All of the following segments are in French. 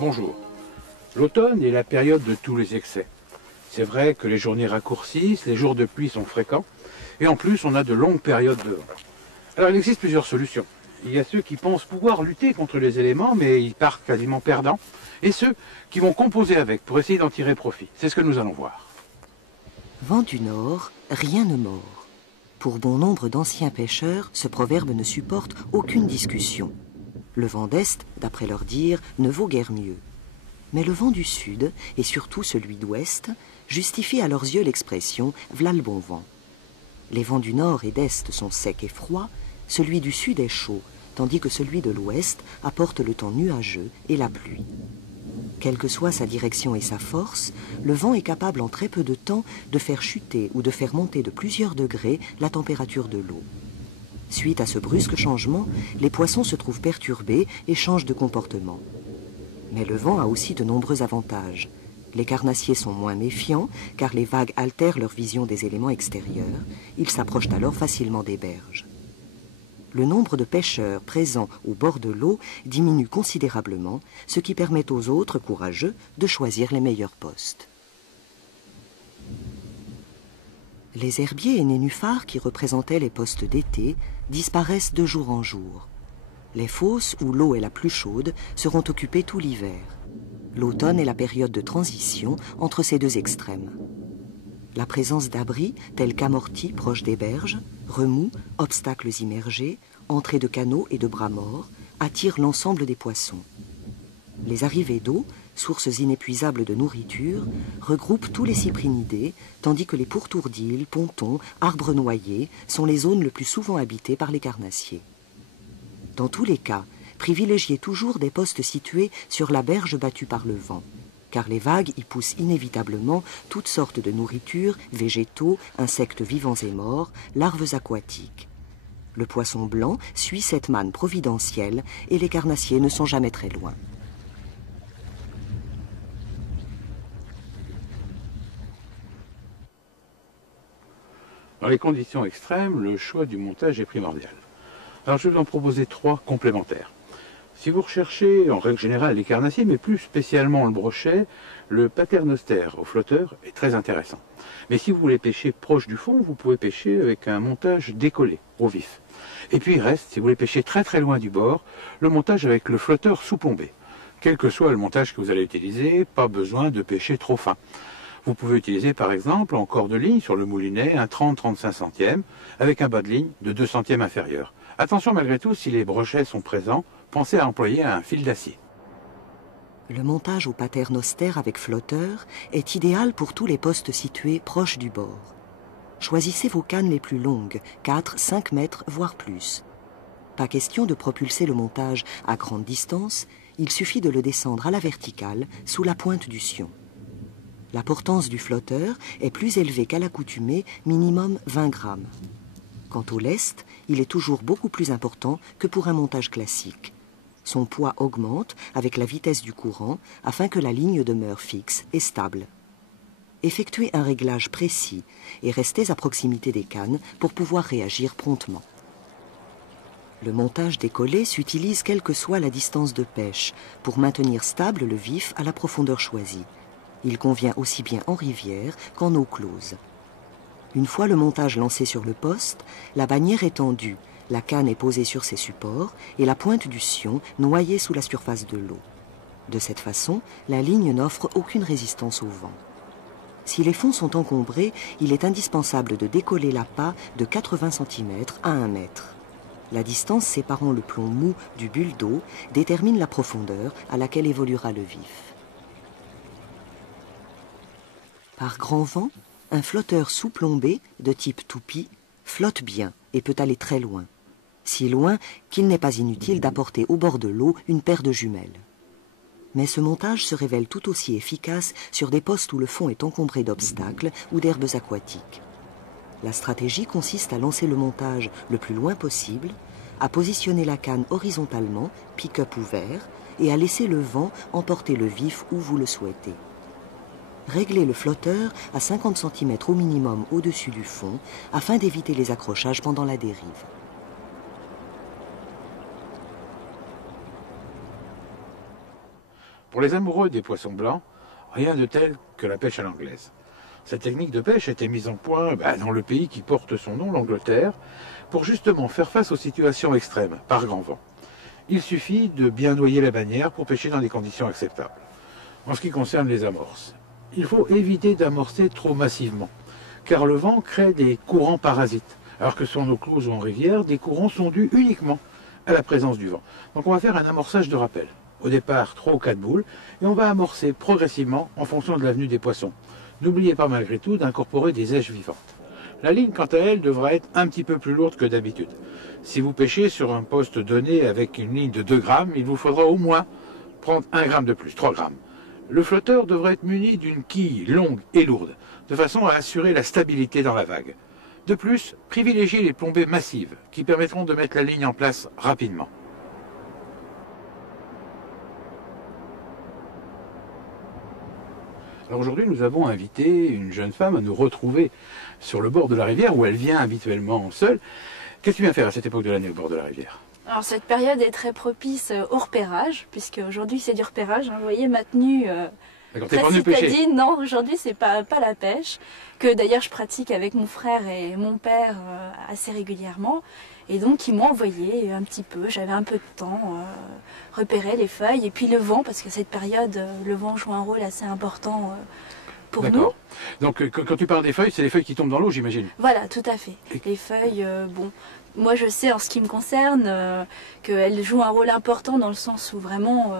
Bonjour. L'automne est la période de tous les excès. C'est vrai que les journées raccourcissent, les jours de pluie sont fréquents, et en plus on a de longues périodes de vent. Alors il existe plusieurs solutions. Il y a ceux qui pensent pouvoir lutter contre les éléments, mais ils partent quasiment perdants, et ceux qui vont composer avec pour essayer d'en tirer profit. C'est ce que nous allons voir. Vent du nord, rien ne mord. Pour bon nombre d'anciens pêcheurs, ce proverbe ne supporte aucune discussion. Le vent d'est, d'après leur dire, ne vaut guère mieux. Mais le vent du sud, et surtout celui d'ouest, justifie à leurs yeux l'expression « v'là le bon vent ». Les vents du nord et d'est sont secs et froids, celui du sud est chaud, tandis que celui de l'ouest apporte le temps nuageux et la pluie. Quelle que soit sa direction et sa force, le vent est capable en très peu de temps de faire chuter ou de faire monter de plusieurs degrés la température de l'eau. Suite à ce brusque changement, les poissons se trouvent perturbés et changent de comportement. Mais le vent a aussi de nombreux avantages. Les carnassiers sont moins méfiants, car les vagues altèrent leur vision des éléments extérieurs. Ils s'approchent alors facilement des berges. Le nombre de pêcheurs présents au bord de l'eau diminue considérablement, ce qui permet aux autres courageux de choisir les meilleurs postes. Les herbiers et nénuphars qui représentaient les postes d'été disparaissent de jour en jour. Les fosses où l'eau est la plus chaude seront occupées tout l'hiver. L'automne est la période de transition entre ces deux extrêmes. La présence d'abris tels qu'amortis proches des berges, remous, obstacles immergés, entrées de canaux et de bras morts attirent l'ensemble des poissons. Les arrivées d'eau, sources inépuisables de nourriture, regroupent tous les cyprinidés, tandis que les pourtours d'îles, pontons, arbres noyés sont les zones le plus souvent habitées par les carnassiers. Dans tous les cas, privilégiez toujours des postes situés sur la berge battue par le vent, car les vagues y poussent inévitablement toutes sortes de nourritures, végétaux, insectes vivants et morts, larves aquatiques. Le poisson blanc suit cette manne providentielle et les carnassiers ne sont jamais très loin. Dans les conditions extrêmes, le choix du montage est primordial. Alors je vais en proposer 3 complémentaires. Si vous recherchez, en règle générale, les carnassiers, mais plus spécialement le brochet, le paternostère au flotteur est très intéressant. Mais si vous voulez pêcher proche du fond, vous pouvez pêcher avec un montage décollé, au vif. Et puis il reste, si vous voulez pêcher très très loin du bord, le montage avec le flotteur sous-plombé. Quel que soit le montage que vous allez utiliser, pas besoin de pêcher trop fin. Vous pouvez utiliser par exemple en corps de ligne sur le moulinet un 30-35 centièmes avec un bas de ligne de 2 centièmes inférieur. Attention malgré tout, si les brochets sont présents, pensez à employer un fil d'acier. Le montage au paternostère avec flotteur est idéal pour tous les postes situés proches du bord. Choisissez vos cannes les plus longues, 4-5 mètres voire plus. Pas question de propulser le montage à grande distance, il suffit de le descendre à la verticale sous la pointe du sion. La portance du flotteur est plus élevée qu'à l'accoutumée, minimum 20 grammes. Quant au lest, il est toujours beaucoup plus important que pour un montage classique. Son poids augmente avec la vitesse du courant afin que la ligne demeure fixe et stable. Effectuez un réglage précis et restez à proximité des cannes pour pouvoir réagir promptement. Le montage décollé s'utilise quelle que soit la distance de pêche pour maintenir stable le vif à la profondeur choisie. Il convient aussi bien en rivière qu'en eau close. Une fois le montage lancé sur le poste, la bannière est tendue, la canne est posée sur ses supports et la pointe du sion noyée sous la surface de l'eau. De cette façon, la ligne n'offre aucune résistance au vent. Si les fonds sont encombrés, il est indispensable de décoller l'appât de 80 cm à 1 mètre. La distance séparant le plomb mou du bulle d'eau détermine la profondeur à laquelle évoluera le vif. Par grand vent, un flotteur sous-plombé de type toupie flotte bien et peut aller très loin. si loin qu'il n'est pas inutile d'apporter au bord de l'eau une paire de jumelles. Mais ce montage se révèle tout aussi efficace sur des postes où le fond est encombré d'obstacles ou d'herbes aquatiques. La stratégie consiste à lancer le montage le plus loin possible, à positionner la canne horizontalement, pick-up ouvert, et à laisser le vent emporter le vif où vous le souhaitez. Réglez le flotteur à 50 cm au minimum au-dessus du fond afin d'éviter les accrochages pendant la dérive. Pour les amoureux des poissons blancs, rien de tel que la pêche à l'anglaise. Cette technique de pêche a été mise en point dans le pays qui porte son nom, l'Angleterre, pour justement faire face aux situations extrêmes, par grand vent. Il suffit de bien noyer la bannière pour pêcher dans des conditions acceptables. En ce qui concerne les amorces, il faut éviter d'amorcer trop massivement, car le vent crée des courants parasites, alors que sur nos clos ou en rivière, des courants sont dus uniquement à la présence du vent. Donc on va faire un amorçage de rappel. Au départ, 3 ou 4 boules, et on va amorcer progressivement en fonction de l'avenue des poissons. N'oubliez pas malgré tout d'incorporer des aiges vivantes. La ligne, quant à elle, devra être un petit peu plus lourde que d'habitude. Si vous pêchez sur un poste donné avec une ligne de 2 grammes, il vous faudra au moins prendre 1 gramme de plus, 3 grammes. Le flotteur devrait être muni d'une quille longue et lourde, de façon à assurer la stabilité dans la vague. De plus, privilégiez les plombées massives, qui permettront de mettre la ligne en place rapidement. Alors aujourd'hui, nous avons invité une jeune femme à nous retrouver sur le bord de la rivière où elle vient habituellement seule. Qu'est-ce que tu viens faire à cette époque de l'année au bord de la rivière? Alors cette période est très propice au repérage, puisque aujourd'hui c'est du repérage. Vous voyez ma tenue très citadine. Non, aujourd'hui c'est pas la pêche, que d'ailleurs je pratique avec mon frère et mon père assez régulièrement. Et donc ils m'ont envoyé un petit peu, j'avais un peu de temps, repérer les feuilles. Et puis le vent, parce que cette période, le vent joue un rôle assez important pour nous. D'accord. Donc quand tu parles des feuilles, c'est les feuilles qui tombent dans l'eau, j'imagine? Voilà, tout à fait. Les feuilles, bon, moi je sais en ce qui me concerne qu'elles jouent un rôle important dans le sens où vraiment,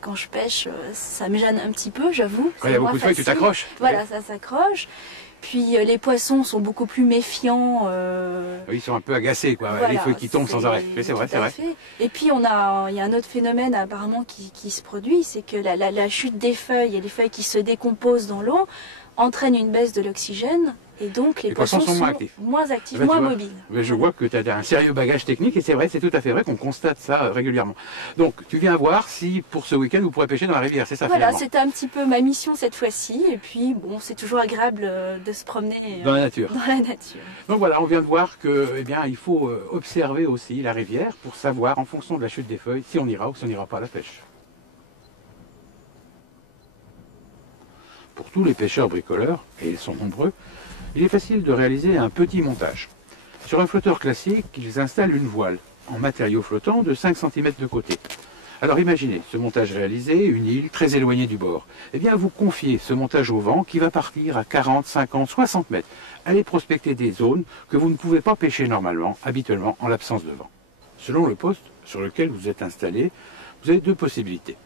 quand je pêche, ça me gêne un petit peu, j'avoue. Quand il y a beaucoup de feuilles, tu t'accroches? Voilà, ça s'accroche. Puis les poissons sont beaucoup plus méfiants. Oui, ils sont un peu agacés, quoi. Voilà, les feuilles qui tombent sans arrêt. C'est vrai, c'est vrai. Et puis il y a un autre phénomène apparemment qui se produit, c'est que la chute des feuilles et les feuilles qui se décomposent dans l'eau entraînent une baisse de l'oxygène. Et donc les poissons sont moins actifs, moins mobiles. Je vois que tu as un sérieux bagage technique et c'est vrai, c'est tout à fait vrai qu'on constate ça régulièrement. Donc tu viens voir si pour ce week-end vous pourrez pêcher dans la rivière, c'est ça? Voilà, c'était un petit peu ma mission cette fois-ci. Et puis bon, c'est toujours agréable de se promener dans la nature. Donc voilà, on vient de voir que il faut observer aussi la rivière pour savoir en fonction de la chute des feuilles si on ira ou si on n'ira pas à la pêche. Pour tous les pêcheurs bricoleurs, et ils sont nombreux, il est facile de réaliser un petit montage. Sur un flotteur classique, ils installent une voile en matériaux flottants de 5 cm de côté. Alors imaginez ce montage réalisé, une île très éloignée du bord. Eh bien vous confiez ce montage au vent qui va partir à 40, 50, 60 mètres. Allez prospecter des zones que vous ne pouvez pas pêcher normalement, habituellement, en l'absence de vent. Selon le poste sur lequel vous êtes installé, vous avez 2 possibilités.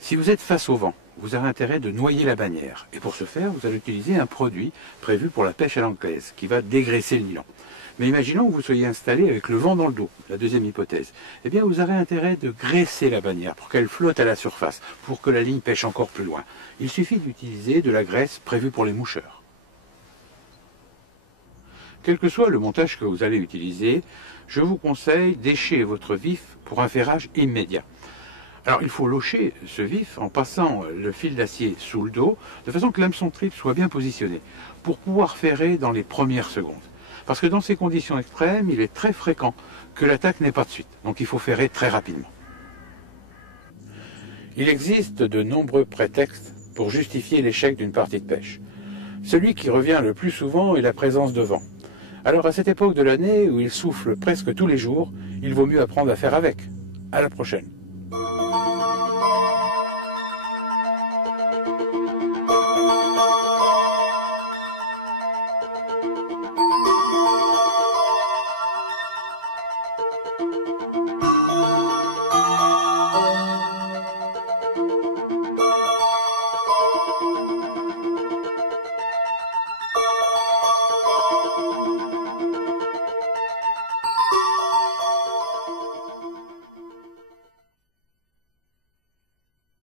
Si vous êtes face au vent, vous avez intérêt de noyer la bannière. Et pour ce faire, vous allez utiliser un produit prévu pour la pêche à l'anglaise, qui va dégraisser le nylon. Mais imaginons que vous soyez installé avec le vent dans le dos, la deuxième hypothèse. Eh bien, vous avez intérêt de graisser la bannière pour qu'elle flotte à la surface, pour que la ligne pêche encore plus loin. Il suffit d'utiliser de la graisse prévue pour les moucheurs. Quel que soit le montage que vous allez utiliser, je vous conseille d'écher votre vif pour un ferrage immédiat. Alors il faut locher ce vif en passant le fil d'acier sous le dos, de façon que l'hameçon trip soit bien positionné, pour pouvoir ferrer dans les premières secondes. Parce que dans ces conditions extrêmes, il est très fréquent que l'attaque n'ait pas de suite, donc il faut ferrer très rapidement. Il existe de nombreux prétextes pour justifier l'échec d'une partie de pêche. Celui qui revient le plus souvent est la présence de vent. Alors à cette époque de l'année où il souffle presque tous les jours, il vaut mieux apprendre à faire avec. À la prochaine.